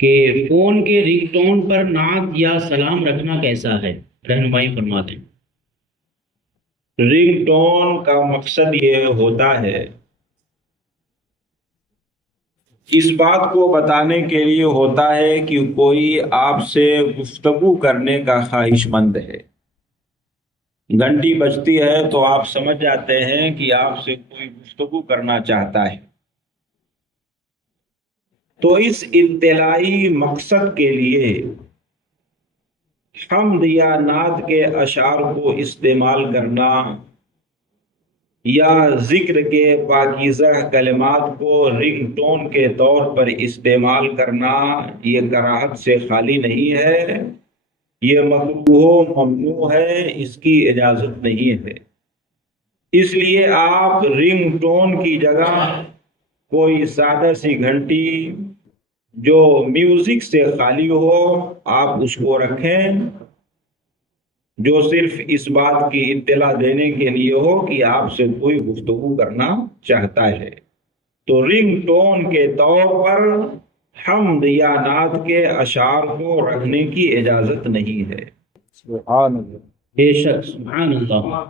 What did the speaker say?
کہ فون کے رنگ ٹون پر نعت یا سلام رکھنا کیسا ہے؟ رہنمائی فرما دیں۔ رنگ ٹون کا مقصد یہ ہوتا ہے، اس بات کو بتانے کے لیے ہوتا ہے کہ کوئی آپ سے گفتگو کرنے کا خواہش مند ہے۔ گھنٹی بجتی ہے تو آپ سمجھ جاتے ہیں کہ آپ سے کوئی گفتگو کرنا چاہتا ہے، تو اس اطلاعی مقصد کے لیے حمد یا نعت کے اشعار کو استعمال کرنا یا ذکر کے پاکیزہ کلمات کو رنگ ٹون کے طور پر استعمال کرنا یہ کراہت سے خالی نہیں ہے، یہ مکروہ و ممنوع ہے، اس کی اجازت نہیں ہے۔ اس لیے آپ رنگ ٹون کی جگہ کوئی سادہ سی گھنٹی جو میوزک سے خالی ہو آپ اس کو رکھیں، جو صرف اس بات کی اطلاع دینے کے لیے ہو کہ آپ سے کوئی گفتگو کرنا چاہتا ہے۔ تو رنگ ٹون کے طور پر حمد یا نعت کے اشعار کو رکھنے کی اجازت نہیں ہے۔ بے شک، سبحان اللہ۔